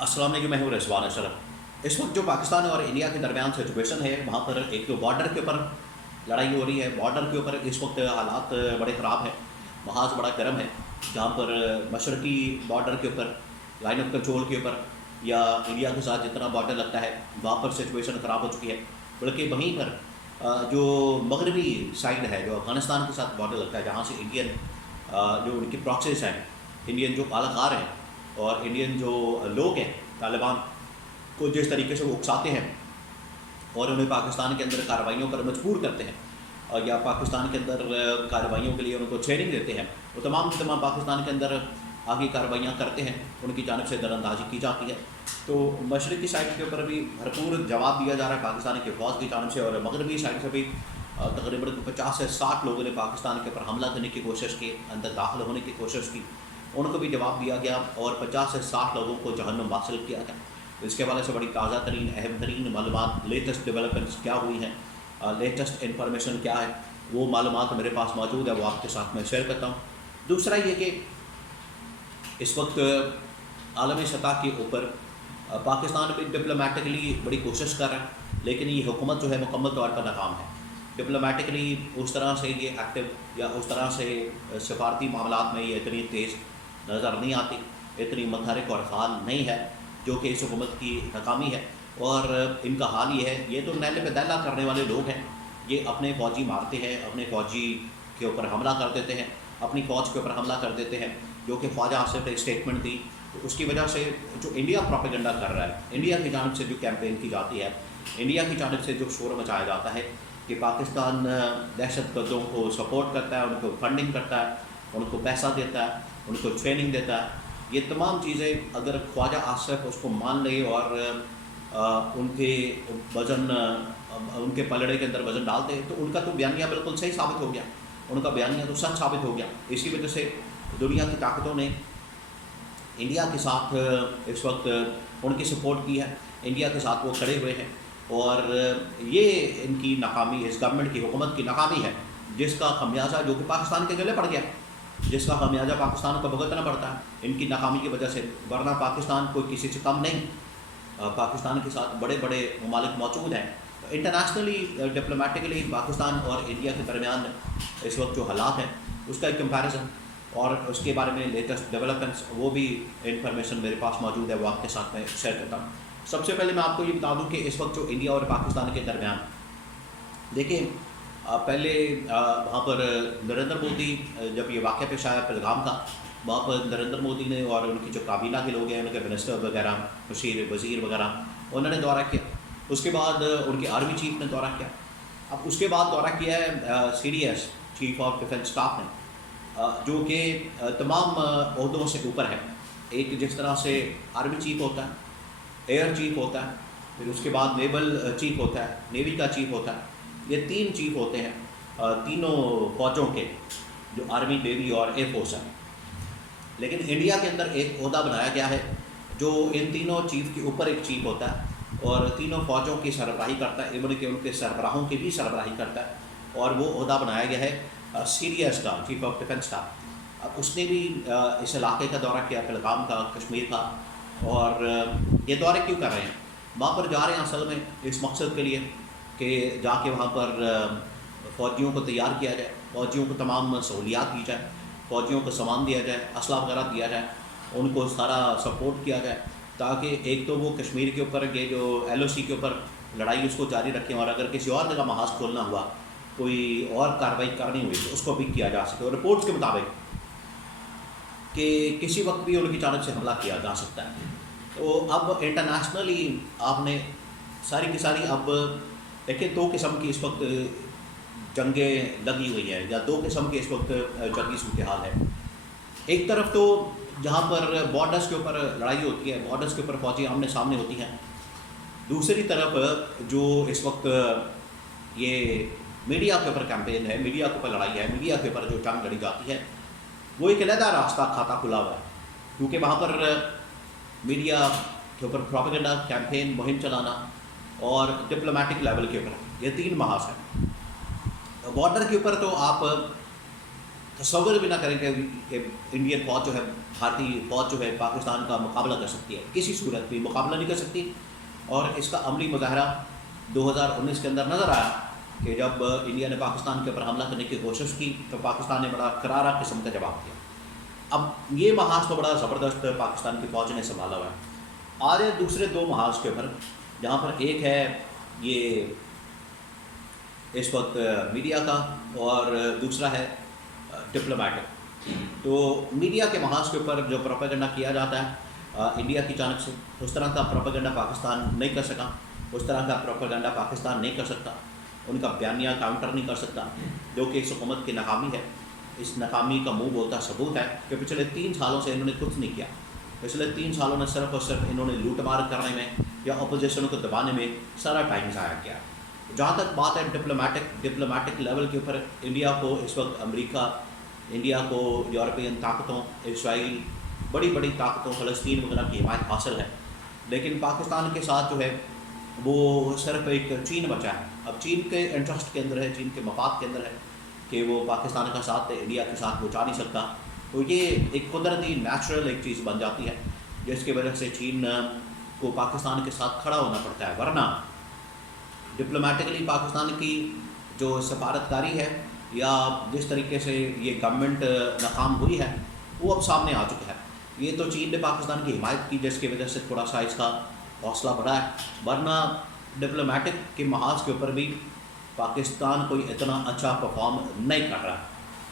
अस्सलाम वालेकुम, मैं हूं रिजवान अशरफ। इस वक्त जो पाकिस्तान और इंडिया के दरमियान सिचुएशन है, वहाँ पर एक तो बॉर्डर के ऊपर लड़ाई हो रही है। बॉर्डर के ऊपर इस वक्त हालात बड़े ख़राब हैं, महाज बड़ा गर्म है। जहाँ पर मशरक़ी बॉर्डर के ऊपर, लाइन ऑफ कंट्रोल के ऊपर या इंडिया के साथ जितना बॉर्डर लगता है, वहाँ पर सिचुएशन ख़राब हो चुकी है। बल्कि वहीं पर जो मगरबी साइड है, जो अफ़गानिस्तान के साथ बॉर्डर लगता है, जहाँ से इंडियन जो उनकी प्रॉक्सीज हैं, इंडियन जो पालाकार हैं और इंडियन जो लोग हैं, तालिबान को जिस तरीके से वो उकसाते हैं और उन्हें पाकिस्तान के अंदर कार्रवाइयों पर मजबूर करते हैं और या पाकिस्तान के अंदर कार्रवाइयों के लिए उनको ट्रेनिंग देते हैं, वो तमाम पाकिस्तान के अंदर आगे कार्रवाइयाँ करते हैं, उनकी जानिब से दरअंदाजी की जाती है। तो मशरक़ी साइड के ऊपर भी भरपूर जवाब दिया जा रहा है पाकिस्तान की फ़ौज की जानिब से, और मगरबी साइड से भी तकरीबन 50 से 60 लोगों ने पाकिस्तान के ऊपर हमला करने की कोशिश की, अंदर दाखिल होने की कोशिश की, उनको भी जवाब दिया गया और 50 से 60 लोगों को जहन्नुम वासिल किया गया। तो इसके हवाले से बड़ी ताज़ा तरीन अहम तरीन मालूमात, लेटेस्ट डेवलपमेंट्स क्या हुई हैं, लेटेस्ट इंफॉर्मेशन क्या है, वो मालूमात मेरे पास मौजूद है, वो आपके साथ मैं शेयर करता हूँ। दूसरा ये कि इस वक्त आलमी सतह के ऊपर पाकिस्तान भी डिप्लोमेटिकली बड़ी कोशिश कर रहा है, लेकिन ये हुकूमत जो है मुकम्मल तौर पर नाकाम है। डिप्लोमेटिकली उस तरह से ये एक्टिव या उस तरह से सफारती मामलात में ये इतनी तेज़ नज़र नहीं आती, इतनी मुतहरिक और फ़ाल नहीं है, जो कि इस हुकूमत की नाकामी है। और इनका हाल ये है, ये तो नैले पे दैला करने वाले लोग हैं, ये अपने फ़ौजी मारते हैं, अपने फ़ौजी के ऊपर हमला कर देते हैं, अपनी फ़ौज के ऊपर हमला कर देते हैं, जो कि ख्वाजा आसिफ ने स्टेटमेंट दी। तो उसकी वजह से जो इंडिया प्रोपेगेंडा कर रहा है, इंडिया की जानिब से जो कैंपेन की जाती है, इंडिया की जानिब से जो शोर मचाया जाता है कि पाकिस्तान दहशत गर्दों को सपोर्ट करता है, उनको फंडिंग करता है, उनको पैसा देता है, उनको ट्रेनिंग देता है, ये तमाम चीज़ें अगर ख्वाजा आसिफ उसको मान ले और उनके वज़न उनके पलड़े के अंदर वज़न डालते तो उनका तो बयानिया बिल्कुल सही साबित हो गया, उनका बयानिया तो सच साबित हो गया। इसी वजह से दुनिया की ताकतों ने इंडिया के साथ इस वक्त उनकी सपोर्ट की है, इंडिया के साथ वो खड़े हुए हैं, और ये इनकी नाकामी, इस गवर्नमेंट की हुकूमत की नाकामी है, जिसका खमियाजा जो कि पाकिस्तान के गले पड़ गया, जिसका खमियाजा पाकिस्तान को भुगतना पड़ता है इनकी नाकामी की वजह से। वरना पाकिस्तान कोई किसी से कम नहीं, पाकिस्तान के साथ बड़े बड़े ममालिक मौजूद हैं। इंटरनेशनली डिप्लोमेटिकली पाकिस्तान और इंडिया के दरमियान इस वक्त जो हालात हैं, उसका एक कंपैरिजन और उसके बारे में लेटेस्ट डेवलपमेंट्स, वो भी इंफॉर्मेशन मेरे पास मौजूद है, वो आपके साथ मैं शेयर करता हूँ। सबसे पहले मैं आपको ये बता दूँ कि इस वक्त जो इंडिया और पाकिस्तान के दरमियान, देखिए पहले वहाँ पर नरेंद्र मोदी जब ये वाक़या पेश आया पहलगाम का, वहाँ पर नरेंद्र मोदी ने और उनकी जो काबीना के लोग हैं, उनके मिनिस्टर वगैरह, वज़ीर वगैरह, उन्होंने दौरा किया। उसके बाद उनके आर्मी चीफ ने दौरा किया। अब उसके बाद दौरा किया है CDS, chief of defence staff ने, जो कि तमाम ओहदों से ऊपर है। एक जिस तरह से आर्मी चीफ होता है, एयर चीफ होता है, फिर उसके बाद नेवल चीफ होता है, नेवी का चीफ होता है, ये 3 चीफ होते हैं तीनों फ़ौजों के, जो आर्मी, नेवी और एयर फोर्स है। लेकिन इंडिया के अंदर एक ओहदा बनाया गया है जो इन तीनों चीफ के ऊपर एक चीफ होता है और तीनों फ़ौजों की सरबराही करता है, इवन के उनके सरबराहों की भी सरबराही करता है, और वो ओहदा बनाया गया है CDS का, चीफ ऑफ डिफेंस स्टाफ। अब उसने भी इस इलाके का दौरा किया, पहलगाम का, कश्मीर का। और ये दौरे क्यों कर रहे हैं? वहाँ पर जा रहे हैं असल में इस मकसद के लिए कि जाके वहाँ पर फ़ौजियों को तैयार किया जाए, फ़ौजियों को तमाम सहूलियात दी जाए, फ़ौजियों को सामान दिया जाए, असला वगैरह दिया जाए, उनको सारा सपोर्ट किया जाए, ताकि एक तो वो कश्मीर के ऊपर ये जो LOC के ऊपर लड़ाई उसको जारी रखें, और अगर किसी और जगह महाज खोलना हुआ, कोई और कार्रवाई करनी हुई, तो उसको भी किया जा सके। और रिपोर्ट्स के मुताबिक कि किसी वक्त भी उनकी जानिब से हमला किया जा सकता है। तो अब इंटरनेशनली आपने सारी की सारी, अब देखिए 2 किस्म की इस वक्त जंगें लगी हुई हैं, या 2 किस्म की इस वक्त जंगी सूरत हाल है। एक तरफ तो जहाँ पर बॉर्डर्स के ऊपर लड़ाई होती है, बॉर्डर्स के ऊपर फौजी आमने सामने होती हैं। दूसरी तरफ जो इस वक्त ये मीडिया के ऊपर कैंपेन है, मीडिया के ऊपर लड़ाई है, मीडिया के ऊपर जो जंग लड़ी जाती है, वो एक अलग रास्ता खाता खुला हुआ है, क्योंकि वहाँ पर मीडिया के ऊपर प्रोपेगेंडा कैंपेन, मुहिम चलाना और डिप्लोमेटिक लेवल के ऊपर, ये 3 महाज हैं। बॉर्डर के ऊपर तो आप تصور بھی نہ کریں کہ انڈین فوج جو ہے، بھارتی فوج جو ہے پاکستان کا مقابلہ کر سکتی ہے، کسی صورت بھی مقابلہ نہیں کر سکتی۔ اور اس کا عملی مظاہرہ 2019 کے اندر نظر آیا کہ جب انڈیا نے پاکستان کے اوپر حملہ کرنے کی کوشش کی تو پاکستان نے بڑا کرارا قسم کا جواب دیا۔ اب یہ محاذ تو بڑا زبردست پاکستان کی فوج نے سنبھالا ہوا ہے۔ آج دوسرے دو محاذ کے اوپر، جہاں پر ایک ہے یہ اس وقت میڈیا کا اور دوسرا ہے ڈپلومیٹک۔ تو میڈیا کے محاذ کے اوپر جو پروپیگنڈا کیا جاتا ہے انڈیا کی جانب سے، اس طرح کا پروپیگنڈا پاکستان نہیں کر سکا، اس طرح کا پروپیگنڈا پاکستان نہیں کر سکتا، ان کا بیانیہ کاؤنٹر نہیں کر سکتا، جو کہ اس حکومت کی ناکامی ہے۔ اس ناکامی کا منہ بولتا ثبوت ہے کہ پچھلے 3 سالوں سے انہوں نے کچھ نہیں کیا۔ پچھلے 3 سالوں میں صرف اور صرف انہوں نے لوٹ مار کرنے میں یا اپوزیشن کو دبانے میں سارا ٹائم ضائع کیا۔ جہاں تک بات ہے ڈپلومیٹک لیول کے اوپر، انڈیا کو اس وقت امریکہ، انڈیا کو یورپین طاقتوں، اسرائیل، بڑی بڑی طاقتوں، فلسطین وغیرہ کی حمایت حاصل ہے، لیکن پاکستان کے ساتھ جو ہے وہ صرف ایک چین بچا ہے۔ اب چین کے انٹرسٹ کے اندر ہے، چین کے مفاد کے اندر ہے کہ وہ پاکستان کا ساتھ انڈیا کے ساتھ وہ جا نہیں سکتا۔ تو یہ ایک قدرتی نیچرل ایک چیز بن جاتی ہے جس کی وجہ سے چین کو پاکستان کے ساتھ کھڑا ہونا پڑتا ہے، ورنہ ڈپلومیٹکلی پاکستان کی جو سفارتکاری ہے یا جس طریقے سے یہ گورنمنٹ ناکام ہوئی ہے وہ اب سامنے آ چکا ہے۔ یہ تو چین نے پاکستان کی حمایت کی جس کی وجہ سے تھوڑا سا اس کا حوصلہ بڑھا ہے، ورنہ ڈپلومیٹک کے محاذ کے اوپر بھی پاکستان کوئی اتنا اچھا پرفارم نہیں کر رہا۔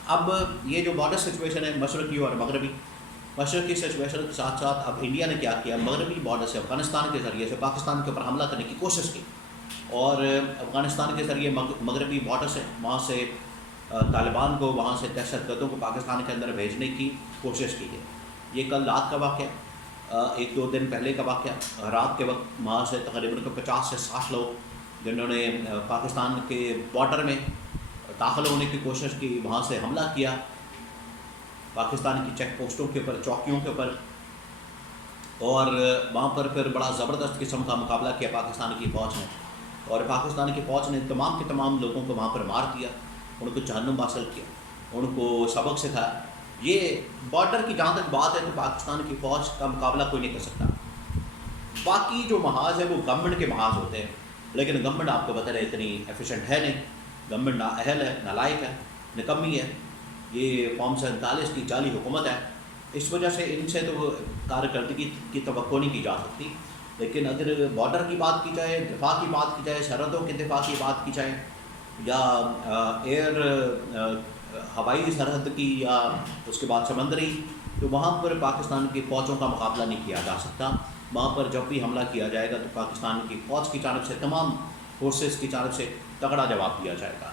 اب یہ جو بارڈر سچویشن ہے مشرقی اور مشرقی سچویشن کے ساتھ ساتھ اب انڈیا نے کیا کیا، مغربی بارڈر سے افغانستان کے ذریعے سے پاکستان کے اوپر حملہ کرنے کی کوشش کی، اور افغانستان کے ذریعے مغربی بارڈر سے وہاں سے طالبان کو، وہاں سے دہشت گردوں کو پاکستان کے اندر بھیجنے کی کوشش کی ہے۔ یہ کل رات کا واقعہ، 1-2 دن پہلے کا واقعہ، رات کے وقت وہاں سے تقریباً 50 سے 60 لوگ جنہوں نے پاکستان کے بارڈر میں داخل ہونے کی کوشش کی، وہاں سے حملہ کیا پاکستان کی چیک پوسٹوں کے اوپر، چوکیوں کے اوپر، اور وہاں پر پھر بڑا زبردست قسم کا مقابلہ کیا پاکستان کی فوج نے، اور پاکستان کی فوج نے تمام کے تمام لوگوں کو وہاں پر مار دیا، ان کو جہنم حاصل کیا، ان کو سبق سکھایا۔ یہ بارڈر کی جہاں تک بات ہے تو پاکستان کی فوج کا مقابلہ کوئی نہیں کر سکتا۔ باقی جو محاذ ہے وہ گورنمنٹ کے محاذ ہوتے ہیں، لیکن گورنمنٹ آپ کو پتہ ہے اتنی ایفیشینٹ ہے نہیں، گورنمنٹ نااہل ہے، نالائق ہے، نکمی ہے، یہ قوم 47 کی جعلی حکومت ہے۔ اس وجہ سے ان سے تو کارکردگی کی توقع نہیں کی جا سکتی۔ لیکن اگر بارڈر کی بات کی جائے، دفاع کی بات کی جائے، سرحدوں کے دفاع کی بات کی جائے، یا ہوائی سرحد کی، یا اس کے بعد سمندری، تو وہاں پر پاکستان کی فوجوں کا مقابلہ نہیں کیا جا سکتا۔ وہاں پر جب بھی حملہ کیا جائے گا تو پاکستان کی فوج کی جانب سے، تمام فورسز کی جانب سے تگڑا جواب دیا جائے گا۔